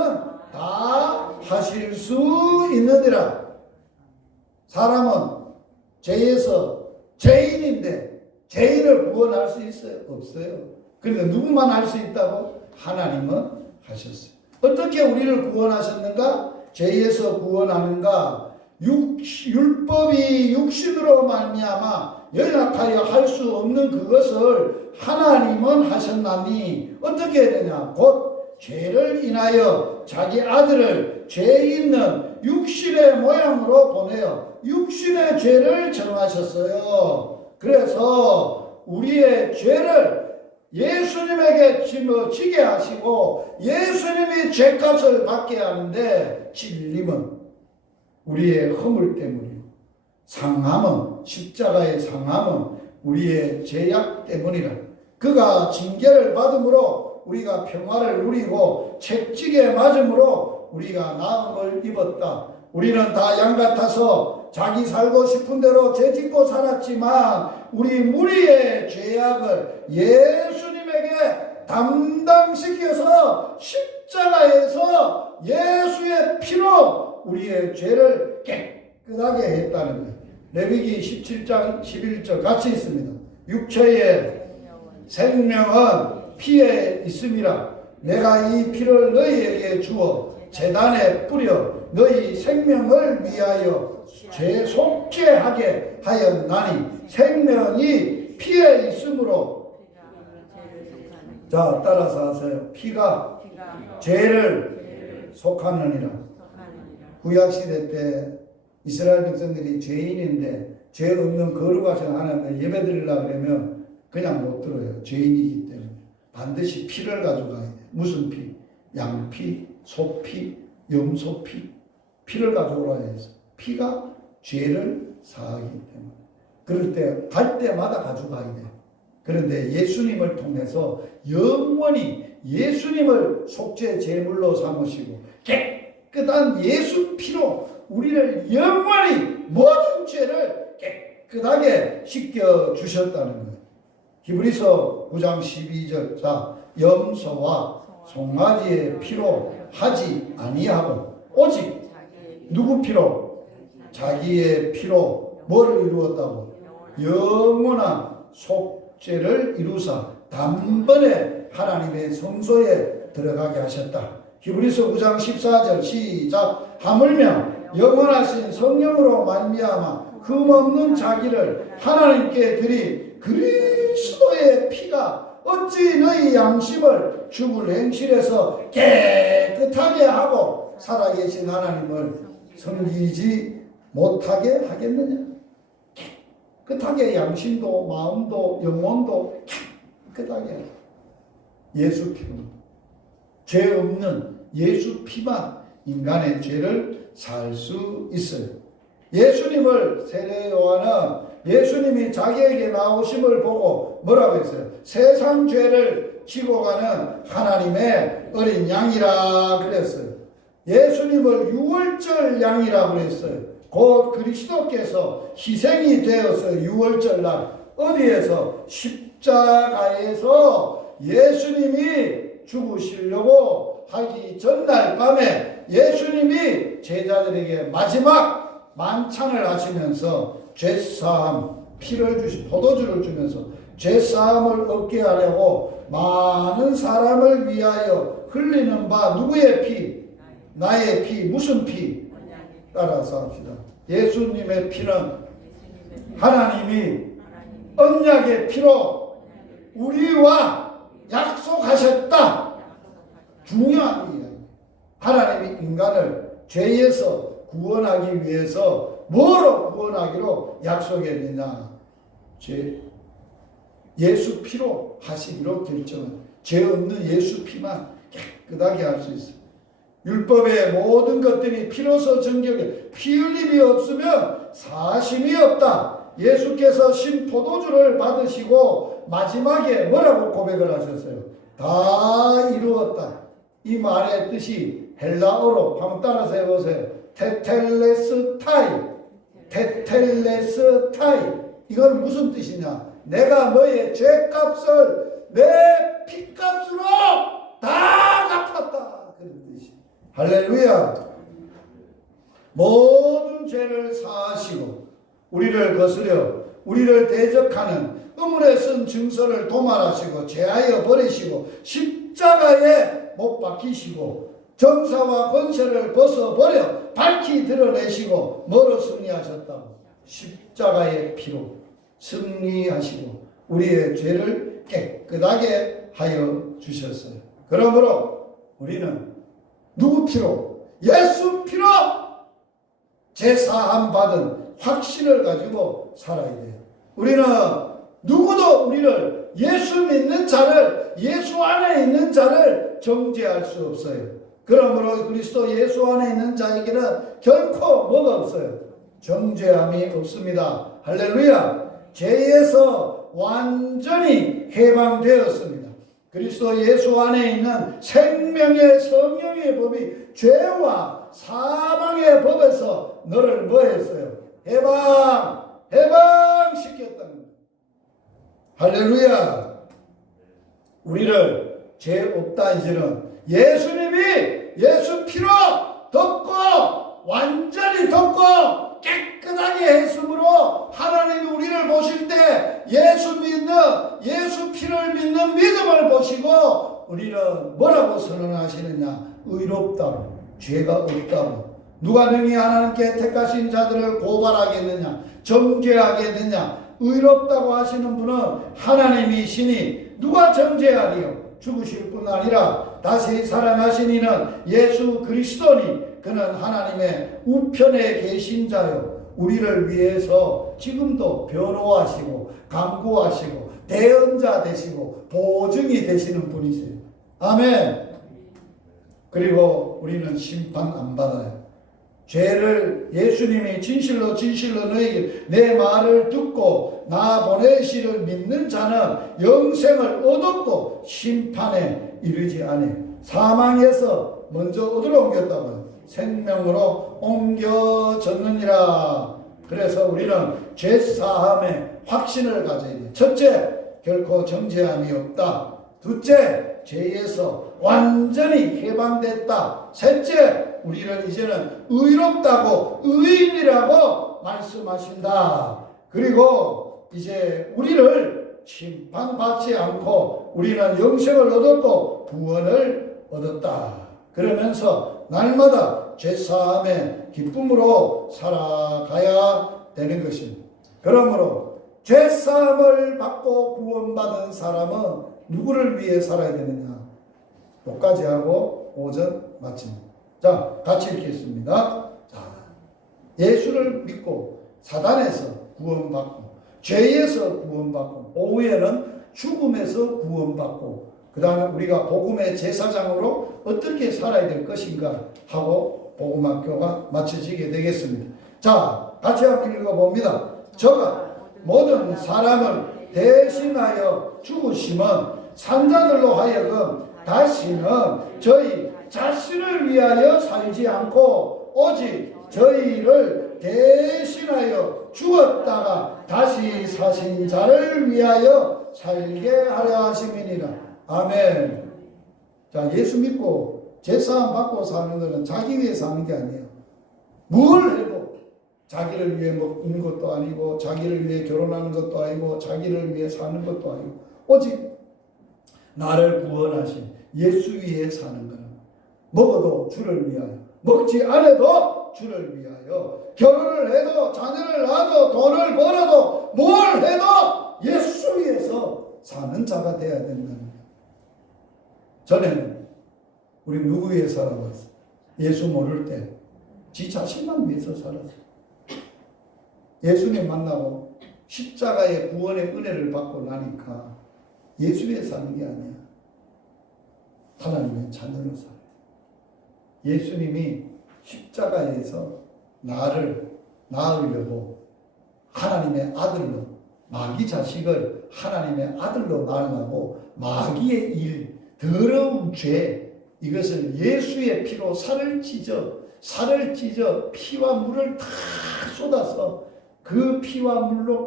다 하실 수 있느니라. 사람은 죄에서 죄인인데 죄인을 구원할 수 있어요? 없어요. 그러니까 누구만 할 수 있다고? 하나님은 하셨어요. 어떻게 우리를 구원하셨는가? 죄에서 구원하는가? 율법이 육신으로 말미암아 연약하여 할 수 없는 그것을 하나님은 하셨나니 어떻게 해야 되냐? 곧 죄를 인하여 자기 아들을 죄 있는 육신의 모양으로 보내어 육신의 죄를 정하셨어요. 그래서 우리의 죄를 예수님에게 짊어지게 하시고 예수님이 죄값을 받게 하는데 진림은 우리의 허물 때문이고 상함은 십자가의 상함은 우리의 죄악 때문이라. 그가 징계를 받음으로 우리가 평화를 누리고 채찍에 맞음으로 우리가 나음을 입었다. 우리는 다 양같아서 자기 살고 싶은 대로 죄짓고 살았지만 우리 무리의 죄악을 예수님에게 담당시켜서 십자가에서 예수의 피로 우리의 죄를 깨끗하게 했다는 거예요. 레위기 17장 11절 같이 있습니다. 육체의 생명은 피에 있음이라. 내가 이 피를 너희에게 주어 제단에 뿌려 너희 생명을 위하여 죄속죄하게 하였나니 생명이 피에 있으므로. 자, 따라서 하세요. 피가 죄를 속하느니라. 구약시대 때 이스라엘 백성들이 죄인인데 죄 없는 거룩하신 하나님을 예배드리려고 그러면 그냥 못 들어요. 죄인이기 때문에 반드시 피를 가져가야 돼요. 무슨 피? 양피, 소피, 염소피. 피를 가져오라 해서 피가 죄를 사하기 때문에 그럴 때 갈 때마다 가져가야 돼요. 그런데 예수님을 통해서 영원히 예수님을 속죄 제물로 삼으시고 깨끗한 예수 피로 우리를 영원히 모든 죄를 깨끗하게 씻겨 주셨다는 거예요. 히브리서 9장 12절 자 염소와 송아지의 피로 하지 아니하고 오직 누구 피로? 자기의 피로 뭐를 이루었다고? 영원한 속죄를 이루사 단번에 하나님의 성소에 들어가게 하셨다. 히브리서 9장 14절 시작. 하물며 영원하신 성령으로 말미암아 흠없는 자기를 하나님께 드린 그리스도의 피가 어찌 너희 양심을 죽을 행실에서 깨끗하게 하고 살아계신 하나님을 섬기지 못하게 하겠느냐. 깨끗하게 양심도 마음도 영혼도 깨끗하게 예수 피로 죄 없는 예수 피만 인간의 죄를 살 수 있어요. 예수님을 세례 요한은 예수님이 자기에게 나오심을 보고 뭐라고 했어요? 세상 죄를 지고 가는 하나님의 어린 양이라 그랬어요. 예수님을 유월절 양이라 그랬어요. 곧 그리스도께서 희생이 되어서 유월절 날 어디에서? 십자가에서 예수님이 죽으시려고 하기 전날 밤에 예수님이 제자들에게 마지막 만찬을 하시면서 죄사함 피를 포도주를 주면서 죄사함을 얻게 하려고 많은 사람을 위하여 흘리는 바 누구의 피? 나의 피. 무슨 피? 따라서 합시다. 예수님의 피는 하나님이 언약의 피로 우리와 약속하셨다. 중요한 일이에요. 하나님이 인간을 죄에서 구원하기 위해서 뭐로 구원하기로 약속했느냐? 예수 피로 하시기로 결정한 죄 없는 예수 피만 깨끗하게 할 수 있어요. 율법의 모든 것들이 피로서 정결해 피 흘림이 없으면 사심이 없다. 예수께서 신 포도주를 받으시고 마지막에 뭐라고 고백을 하셨어요? 다 이루었다. 이 말의 뜻이 헬라어로 한번 따라서 해보세요. 테텔레스타이. 테텔레스타이. 이건 무슨 뜻이냐? 내가 너의 죄값을 내 피값으로 다 갚았다. 그런 뜻이. 할렐루야. 모든 죄를 사하시고 우리를 거스려 우리를 대적하는 의문에 쓴 증서를 도말하시고 제하여 버리시고 십자가에 못 박히시고 정사와 권세를 벗어버려 밝히 드러내시고 뭐로 승리하셨다고? 십자가의 피로 승리하시고 우리의 죄를 깨끗하게 하여 주셨어요. 그러므로 우리는 누구 피로? 예수 피로 제사함 받은 확신을 가지고 살아야 돼요. 우리는 누구도 우리를 예수 믿는 자를 예수 안에 있는 자를 정죄할 수 없어요. 그러므로 그리스도 예수 안에 있는 자에게는 결코 뭐가 없어요? 정죄함이 없습니다. 할렐루야. 죄에서 완전히 해방되었습니다. 그리스도 예수 안에 있는 생명의 성령의 법이 죄와 사망의 법에서 너를 뭐 했어요? 해방시켰다는 거예요. 할렐루야. 우리를 죄 없다 이제는 예수님이 예수 피로 덮고 완전히 덮고 깨끗하게 했으므로 하나님이 우리를 보실 때 예수 피를 믿는 믿음을 보시고 우리는 뭐라고 선언하시느냐? 의롭다고, 죄가 없다고. 누가 능히 하나님께 택하신 자들을 고발하겠느냐? 정죄하겠느냐? 의롭다고 하시는 분은 하나님이시니 누가 정죄하리요? 죽으실 뿐 아니라 다시 살아나신 이는 예수 그리스도니 그는 하나님의 우편에 계신 자요 우리를 위해서 지금도 변호하시고 강구하시고 대언자 되시고 보증이 되시는 분이세요. 아멘. 그리고 우리는 심판 안 받아요. 죄를 예수님이 진실로 너희에게 내 말을 듣고 나 보내시를 믿는 자는 영생을 얻었고 심판에 이르지 아니 사망에서 먼저 어디로 옮겼다고요? 생명으로 옮겨졌느니라. 그래서 우리는 죄사함의 확신을 가져야 돼요. 첫째, 결코 정죄함이 없다. 둘째, 죄에서 완전히 해방됐다. 셋째, 우리를 이제는 의롭다고 의인이라고 말씀하신다. 그리고 이제 우리를 심판받지 않고 우리는 영생을 얻었고 구원을 얻었다. 그러면서 날마다 죄사함의 기쁨으로 살아가야 되는 것입니다. 그러므로 죄사함을 받고 구원받은 사람은 누구를 위해 살아야 되느냐? 여기까지 하고 오전 마칩니다. 자, 같이 읽겠습니다. 자, 예수를 믿고 사단에서 구원받고 죄에서 구원받고 오후에는 죽음에서 구원받고 그 다음에 우리가 복음의 제사장으로 어떻게 살아야 될 것인가 하고 복음학교가 마쳐지게 되겠습니다. 자, 같이 한번 읽어봅니다. 저가 모든 사람을 대신하여 죽으심은 산자들로 하여금 다시는 저희 자신을 위하여 살지 않고 오직 저희를 대신하여 죽었다가 다시 사신 자를 위하여 살게 하려 하심이니라. 아멘. 자, 예수 믿고 제사함 받고 사는 것은 자기 위해 사는 게 아니에요. 뭘 해도 자기를 위해 먹는 것도 아니고 자기를 위해 결혼하는 것도 아니고 자기를 위해 사는 것도 아니고 오직 나를 구원하신 예수 위해 사는 거는 먹어도 주를 위하여 먹지 않아도 주를 위하여 결혼을 해도 자녀를 낳아도 돈을 벌어도 뭘 해도 예수 위해서 사는 자가 되어야 된다는 거예요. 전에는 우리 누구 위해 살아봤어요? 예수 모를 때 지 자신만 위해서 살았어요. 예수님 만나고 십자가의 구원의 은혜를 받고 나니까 예수 위해 사는 게 아니야. 하나님의 자녀로 살아요. 예수님이 십자가에서 나를 낳으려고 하나님의 아들로 마귀 자식을 하나님의 아들로 낳으려고 마귀의 일, 더러운 죄 이것을 예수의 피로 살을 찢어 피와 물을 다 쏟아서 그 피와 물로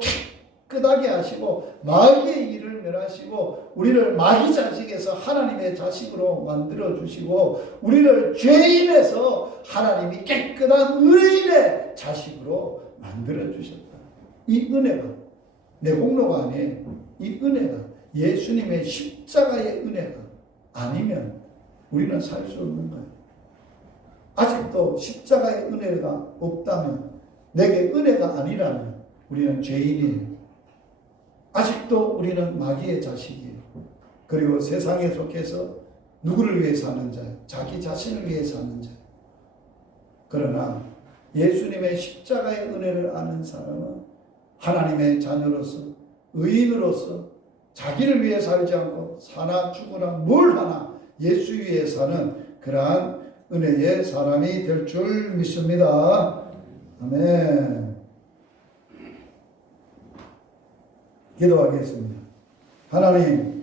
깨끗하게 하시고 마귀의 일을 멸하시고 우리를 마귀 자식에서 하나님의 자식으로 만들어 주시고 우리를 죄인에서 하나님이 깨끗한 의인의 자식으로 만들어 주셨다. 이 은혜가 내 공로가 아니에요. 이 은혜가 예수님의 십자가의 은혜가 아니면 우리는 살 수 없는 거예요. 아직도 십자가의 은혜가 없다면 내게 은혜가 아니라면 우리는 죄인이에요. 아직도 우리는 마귀의 자식이에요. 그리고 세상에 속해서 누구를 위해 사는 자예요? 자기 자신을 위해 사는 자예요. 그러나 예수님의 십자가의 은혜를 아는 사람은 하나님의 자녀로서 의인으로서 자기를 위해 살지 않고 사나 죽으나 뭘 하나 예수 위해 사는 그러한 은혜의 사람이 될 줄 믿습니다. 아멘. 기도하겠습니다. 하나님